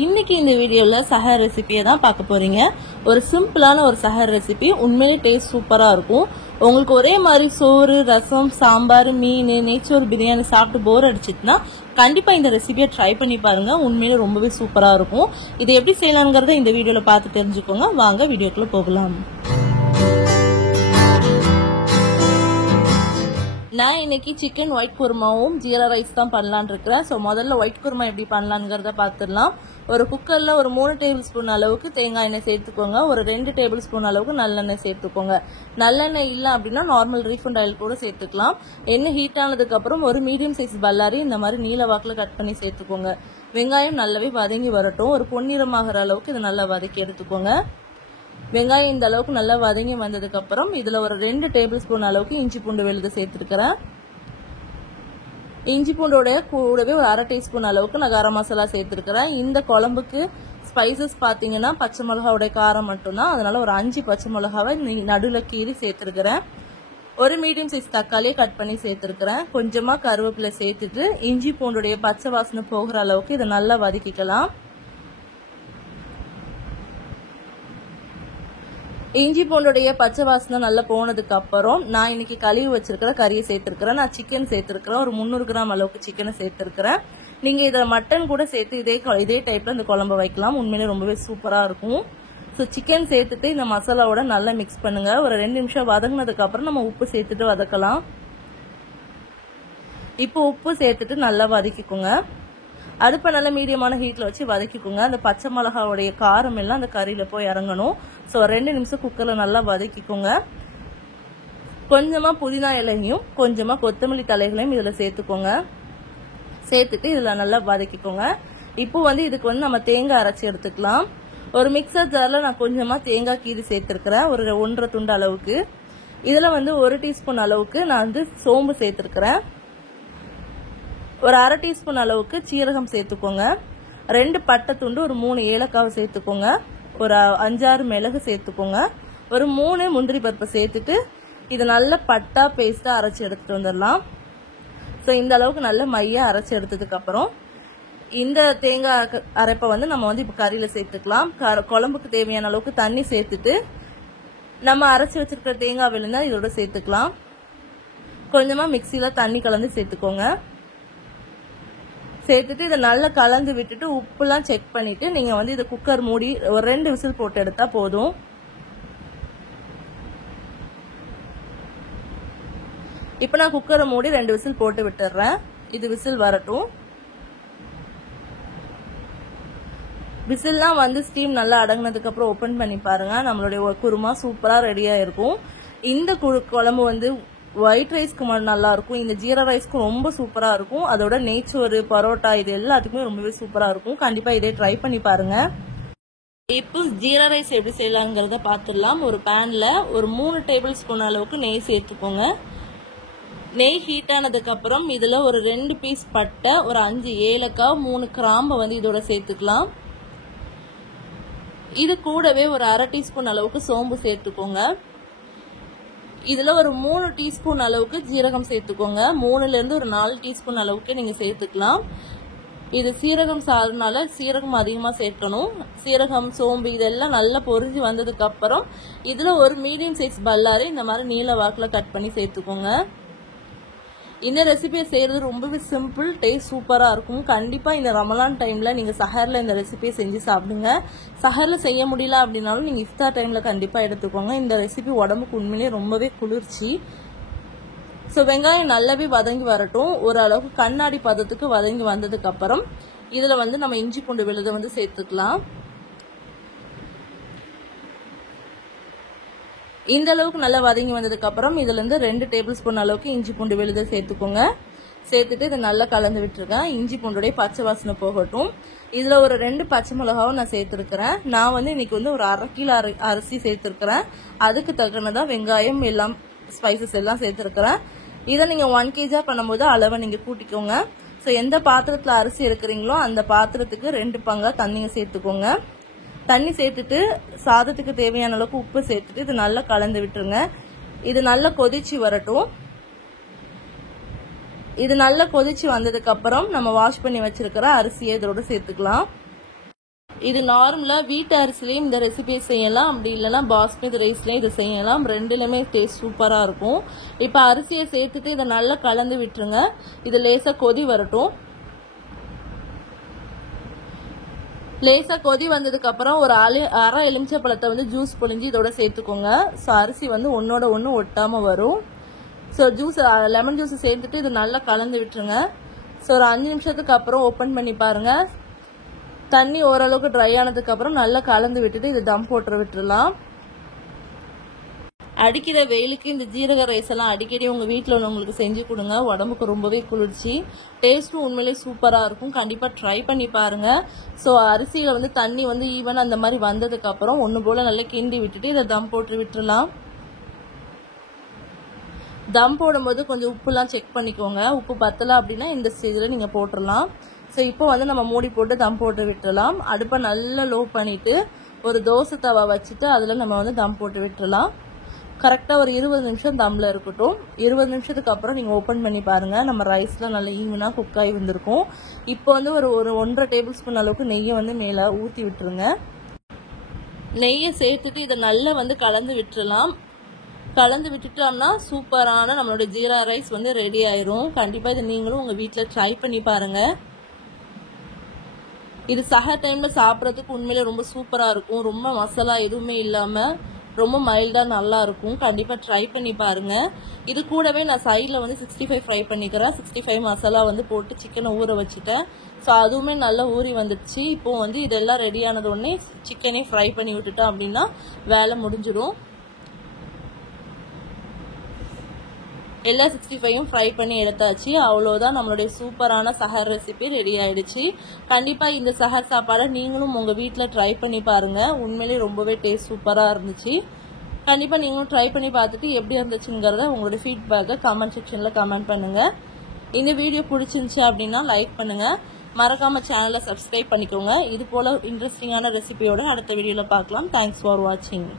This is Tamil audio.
இன்னைக்கு இந்த வீடியோல சஹர் ரெசிபியை தான் பார்க்க போறீங்க. ஒரு சிம்பிளான ஒரு சஹர் ரெசிபி, உண்மையிலே டேஸ்ட் சூப்பரா இருக்கும். உங்களுக்கு ஒரே மாதிரி சோறு, ரசம், சாம்பார், மீன், நெய்ச்சோறு, பிரியாணி சாப்பிட்டு போர் அடிச்சிட்டுனா கண்டிப்பா இந்த ரெசிபியை ட்ரை பண்ணி பாருங்க. உண்மையிலே ரொம்பவே சூப்பரா இருக்கும். இதை எப்படி செய்யலாம்ங்கறத இந்த வீடியோல பார்த்து தெரிஞ்சுக்கோங்க. வாங்க வீடியோக்குள்ள போகலாம். நான் இன்னைக்கு சிக்கன் ஒயிட் குருமாவும் ஜீரா ரைஸ் தான் பண்ணலான்னு இருக்கிறேன். ஸோ முதல்ல ஒயிட் குருமா எப்படி பண்ணலாங்கிறத பார்த்துடலாம். ஒரு குக்கரில் ஒரு 3 டேபிள் ஸ்பூன் அளவுக்கு தேங்காய் எண்ணெய் சேர்த்துக்கோங்க. ஒரு 2 டேபிள் ஸ்பூன் அளவுக்கு நல்லெண்ணெய் சேர்த்துக்கோங்க. நல்லெண்ணெய் இல்லை அப்படின்னா நார்மல் ரீஃபண்ட் ஆயில் கூட சேர்த்துக்கலாம். எண்ணெய் ஹீட் ஆனதுக்கப்புறம் ஒரு மீடியம் சைஸ் பல்லாரி இந்த மாதிரி நீல வாக்கில் கட் பண்ணி சேர்த்துக்கோங்க. வெங்காயம் நல்லாவே வதங்கி வரட்டும். ஒரு பொன்னிறமாகிற அளவுக்கு இதை நல்லா வதக்கி எடுத்துக்கோங்க. வெங்காயம் இந்த அளவுக்கு நல்லா வதங்கி வந்ததுக்கு அப்புறம் இதுல ஒரு 2 டேபிள் ஸ்பூன் அளவுக்கு இஞ்சி பூண்டு விழுது சேர்த்துருக்கிறேன். இஞ்சி பூண்டோட கூடவே ஒரு 1/2 டீஸ்பூன் அளவுக்கு நான் கரம் மசாலா சேர்த்துருக்கிறேன். இந்த குழம்புக்கு ஸ்பைசஸ் பாத்தீங்கன்னா பச்சை மிளகாவோட காரம் மட்டும்தான். அதனால ஒரு 5 பச்சை மிளகாவை நடுவில் கீறி சேர்த்துருக்கிறேன். ஒரு மீடியம் சைஸ் தக்காளியை கட் பண்ணி சேர்த்துருக்கிறேன். கொஞ்சமா கருவேப்பிலை சேர்த்துட்டு இஞ்சி பூண்டோடைய பச்சை வாசனை போகிற அளவுக்கு இதை நல்லா வதக்கிக்கலாம். இஞ்சி பூண்டுடைய பச்சை வாசனை நல்லா போனதுக்கு அப்புறம் நான் இன்னைக்கு கழுவி வச்சிருக்கிற கறியை சேர்த்திருக்கிறேன். நான் சிக்கன் சேர்த்திருக்கிறேன். ஒரு 300 கிராம் அளவுக்கு சிக்கனை சேர்த்திருக்கிறேன். நீங்க இதில் மட்டன் கூட சேர்த்து இதே டைப்ல இந்த குழம்பு வைக்கலாம். உண்மையிலே ரொம்பவே சூப்பரா இருக்கும். ஸோ சிக்கன் சேர்த்துட்டு இந்த மசாலாவோட நல்லா மிக்ஸ் பண்ணுங்க. ஒரு 2 நிமிஷம் வதங்கினதுக்கு அப்புறம் நம்ம உப்பு சேர்த்துட்டு வதக்கலாம். இப்போ உப்பு சேர்த்துட்டு நல்லா வதக்கிக்கோங்க. அடுப்பை நல்ல மீடியமான ஹீட்ல வச்சு வதக்கிக்கோங்க. அந்த பச்சை மிளகாவுடைய காரம் எல்லாம் அந்த கறியில போய் இறங்கணும். ஸோ 2 நிமிஷம் குக்கர்ல நல்லா வதக்கிக்கோங்க. கொஞ்சமா புதினா இலையும் கொஞ்சமா கொத்தமல்லி தலைகளையும் இதுல சேர்த்துக்கோங்க. சேர்த்துட்டு இதுல நல்லா வதக்கிக்கோங்க. இப்போ இதுக்கு நம்ம தேங்காய் அரைச்சி எடுத்துக்கலாம். ஒரு மிக்சர் ஜார்ல நான் கொஞ்சமா தேங்காய் கீரி சேர்த்திருக்கிறேன். ஒரு 1.5 துண்டு அளவுக்கு. இதுல 1 டீஸ்பூன் அளவுக்கு நான் சோம்பு சேர்த்திருக்கிறேன். ஒரு 1/2 டீஸ்பூன் அளவுக்கு சீரகம் சேர்த்துக்கோங்க. 2 பட்டை துண்டு, ஒரு 3 ஏலக்காவை சேர்த்துக்கோங்க. ஒரு 5-6 மிளகு சேர்த்துக்கோங்க. ஒரு 3 முந்திரி பருப்பை சேர்த்துட்டு இது நல்ல பட்டா பேஸ்டா அரைச்சி எடுத்துட்டு வந்துடலாம். ஸோ இந்த அளவுக்கு நல்ல மையா அரைச்சி எடுத்ததுக்கு அப்புறம் இந்த தேங்காய் அரைப்பை நம்ம இப்போ கறியில சேர்த்துக்கலாம். குழம்புக்கு தேவையான அளவுக்கு தண்ணி சேர்த்துட்டு நம்ம அரைச்சி வச்சிருக்கிற தேங்காய் விழுந்தா இதோட சேர்த்துக்கலாம். கொஞ்சமா மிக்சியில தண்ணி கலந்து சேர்த்துக்கோங்க. சேர்த்துட்டு இதை நல்லா கலந்து விட்டுட்டு உப்புலாம் செக் பண்ணிட்டு நீங்க இதை குக்கர் மூடி ஒரு 2 விசில் போட்டு எடுத்தா போதும். இப்ப நான் குக்கரை மூடி 2 விசில் போட்டு விட்டுறேன். இது விசில் வரட்டும். விசில்லாம் ஸ்டீம் நல்லா அடங்கினதுக்கு அப்புறம் ஓபன் பண்ணி பாருங்க. நம்மளுடைய குருமா சூப்பரா ரெடியா இருக்கும். இந்த குழம்பு ஒயிட் ரைஸ்க்கு நல்லா இருக்கும். இந்த ஜீரா ரைஸ்க்கு ரொம்ப சூப்பரா இருக்கும். அதோட நெய்ச்சோறு, பரோட்டா இது எல்லாத்துக்குமே ரொம்பவே சூப்பரா இருக்கும். கண்டிப்பா இதே ட்ரை பண்ணி பாருங்க. இப்போ ஜீரா ரைஸ் எப்படி செய்யலாங்கிறத பார்த்துடலாம். ஒரு பேன்ல ஒரு 3 டேபிள் ஸ்பூன் அளவுக்கு நெய் சேர்த்துக்கோங்க. நெய் ஹீட் ஆனதுக்கு அப்புறம் இதுல ஒரு 2 பீஸ் பட்டை, ஒரு 5 ஏலக்காய், 3 கிராம்பை இதோட சேர்த்துக்கலாம். இது கூடவே ஒரு 1/2 டீஸ்பூன் அளவுக்கு சோம்பு சேர்த்துக்கோங்க. இதுல ஒரு 3 டீஸ்பூன் அளவுக்கு ஜீரகம் சேர்த்துக்கோங்க. 3ல இருந்து ஒரு 4 டீஸ்பூன் அளவுக்கு நீங்க சேர்த்துக்கலாம். இது சீரகம் சாதனால சீரகம் அதிகமா சேர்க்கணும். சீரகம், சோம்பு இதெல்லாம் நல்லா பொரிஞ்சு வந்ததுக்கு அப்புறம் இதுல ஒரு மீடியம் சைஸ் பல்லாரி இந்த மாதிரி நீல வாக்குல கட் பண்ணி சேர்த்துக்கோங்க. இந்த ரெசிபியை செய்யறது ரொம்பவே சிம்பிள், டேஸ்ட் சூப்பரா இருக்கும். கண்டிப்பா இந்த ரமலான் டைம்ல நீங்க சஹர்ல இந்த ரெசிபியை செஞ்சு சாப்பிடுங்க. சஹர்ல செய்ய முடியல அப்படின்னாலும் நீங்க இஃப்தார் டைம்ல கண்டிப்பா எடுத்துக்கோங்க. இந்த ரெசிபி உடம்புக்கு உண்மையிலேயே ரொம்பவே குளிர்ச்சி. ஸோ வெங்காயம் நல்லாவே வதங்கி வரட்டும். ஓரளவுக்கு கண்ணாடி பதத்துக்கு வதங்கி வந்ததுக்கு அப்புறம் இதுல நம்ம இஞ்சி பூண்டு விழுதை சேர்த்துக்கலாம். இந்த அளவுக்கு நல்லா வதங்கி வந்ததுக்கு அப்புறம் இதுல இருந்து 2 டேபிள் ஸ்பூன் அளவுக்கு இஞ்சி பூண்டு விழுதை சேர்த்துக்கோங்க. சேர்த்துட்டு இதை நல்லா கலந்து விட்டுருக்கேன். இஞ்சி பூண்டுடைய பச்சை வாசனை போகட்டும். இதுல ஒரு 2 பச்சை மிளகாவும் நான் சேர்த்திருக்கிறேன். நான் இன்னைக்கு ஒரு 1/2 கிலோ அரிசி சேர்த்திருக்கிறேன். அதுக்கு தகுனதா வெங்காயம் எல்லாம் ஸ்பைசஸ் எல்லாம் சேர்த்திருக்கிறேன். இதை நீங்க 1 kg பண்ணும்போது அளவை நீங்க கூட்டிக்கோங்க. ஸோ எந்த பாத்திரத்துல அரிசி இருக்கிறீங்களோ அந்த பாத்திரத்துக்கு 2 பங்கா தண்ணியை சேர்த்துக்கோங்க. தண்ணி சேர்த்துட்டு சாதத்துக்கு தேவையான அளவுக்கு உப்பு சேர்த்துட்டு இது நல்லா கலந்து விட்டுருங்க. இது நல்லா கொதிச்சு வரட்டும். இது நல்லா கொதிச்சு வந்ததுக்கு அப்புறம் நம்ம வாஷ் பண்ணி வச்சிருக்கிற அரிசியை இதோட சேர்த்துக்கலாம். இது நார்மலாக வீட்டு அரிசிலையும் இந்த ரெசிபியை செய்யலாம், அப்படி இல்லைன்னா பாஸ்மதி ரைஸ்லேயும் இதை செய்யலாம். ரெண்டுலையுமே டேஸ்ட் சூப்பராக இருக்கும். இப்போ அரிசியை சேர்த்துட்டு இதை நல்லா கலந்து விட்டுருங்க. இது லேசாக கொதி வரட்டும். லேசாக கொதி வந்ததுக்கப்புறம் ஒரு அரை எலுமிச்சை பழத்தை வந்து ஜூஸ் பொழிஞ்சு இதோட சேர்த்துக்கோங்க. ஸோ அரிசி வந்து ஒன்றோட ஒன்று ஒட்டாமல் வரும். ஸோ லெமன் ஜூஸ் சேர்த்துட்டு இது நல்லா கலந்து விட்டுருங்க. ஸோ ஒரு 5 நிமிஷத்துக்கு அப்புறம் ஓப்பன் பண்ணி பாருங்கள். தண்ணி ஓரளவுக்கு ட்ரை ஆனதுக்கப்புறம் நல்லா கலந்து விட்டுட்டு இது தம் போட்டு விட்டுடலாம். அடிக்கிற வெயிலுக்கு இந்த ஜீரக ரைஸ் எல்லாம் அடிக்கடி உங்கள் வீட்டில் உள்ளவங்களுக்கு செஞ்சு கொடுங்க. உடம்புக்கு ரொம்பவே குளிர்ச்சி, டேஸ்ட்டும் உண்மையிலே சூப்பராக இருக்கும். கண்டிப்பாக ட்ரை பண்ணி பாருங்கள். ஸோ அரிசியில் வந்து தண்ணி வந்து ஈவன் அந்த மாதிரி வந்ததுக்கப்புறம் ஒன்று போல் நல்லா கிண்டி விட்டுட்டு இதை தம் போட்டு விட்டுடலாம். தம் போடும்போது கொஞ்சம் உப்புலாம் செக் பண்ணிக்கோங்க. உப்பு பத்தலை அப்படின்னா இந்த ஸ்டேஜில் நீங்கள் போட்டுடலாம். ஸோ இப்போ வந்து நம்ம மூடி போட்டு தம் போட்டு விட்டுடலாம். அடுப்பை நல்லா லோ பண்ணிவிட்டு ஒரு தோசை தவா வச்சுட்டு அதில் நம்ம வந்து தம் போட்டு விட்டுடலாம். கரெக்டாக ஒரு 20 நிமிஷம் தம்மில் இருக்கட்டும். 20 நிமிஷத்துக்கு அப்புறம் நீங்கள் ஓப்பன் பண்ணி பாருங்கள். நம்ம ரைஸ்லாம் நல்லா ஈவனாக குக் ஆகி வந்திருக்கும். இப்போ வந்து ஒரு 1.5 டேபிள் ஸ்பூன் அளவுக்கு நெய்யை வந்து மேலே ஊற்றி விட்டுருங்க. நெய்யை சேர்த்துட்டு இதை நல்லா வந்து கலந்து விட்டுடலாம். கலந்து விட்டுட்டோம்னா சூப்பரான நம்மளுடைய ஜீரா ரைஸ் வந்து ரெடி ஆயிரும். கண்டிப்பாக இதை நீங்களும் உங்கள் வீட்டில் ட்ரை பண்ணி பாருங்கள். இது சஹர் டைமில் சாப்பிட்றதுக்கு உண்மையிலே ரொம்ப சூப்பராக இருக்கும். ரொம்ப மசாலா எதுவுமே இல்லாமல் ரொம்ப மைல்டாக நல்லா இருக்கும். கண்டிப்பாக ட்ரை பண்ணி பாருங்கள். இது கூடவே நான் சைடில் வந்து 65 ஃப்ரை பண்ணிக்கிறேன். 65 மசாலா வந்து போட்டு சிக்கனை ஊற வச்சுட்டேன். ஸோ அதுவுமே நல்லா ஊறி வந்துடுச்சு. இப்போது வந்து இதெல்லாம் ரெடி ஆனதுடனே சிக்கனே ஃப்ரை பண்ணி விட்டுட்டோம் அப்படின்னா வேலை முடிஞ்சிடும். எல்லா 65யும் ஃப்ரை பண்ணி எடுத்தாச்சு. அவ்வளோதான், நம்மளுடைய சூப்பரான சஹர் ரெசிபி ரெடி ஆயிடுச்சு. கண்டிப்பாக இந்த சஹர் சாப்பாடை நீங்களும் உங்கள் வீட்டில் ட்ரை பண்ணி பாருங்கள். உண்மையிலே ரொம்பவே டேஸ்ட் சூப்பராக இருந்துச்சு. கண்டிப்பாக நீங்களும் ட்ரை பண்ணி பார்த்துட்டு எப்படி இருந்துச்சுங்கிறத உங்களோட ஃபீட்பேக்கை கமெண்ட் செக்ஷனில் கமெண்ட் பண்ணுங்கள். இந்த வீடியோ பிடிச்சிருந்துச்சு அப்படின்னா லைக் பண்ணுங்கள். மறக்காமல் சேனலை சப்ஸ்கிரைப் பண்ணிக்கோங்க. இது போல் இன்ட்ரெஸ்டிங்கான ரெசிபியோட அடுத்த வீடியோவில் பார்க்கலாம். தேங்க்ஸ் ஃபார் வாட்சிங்.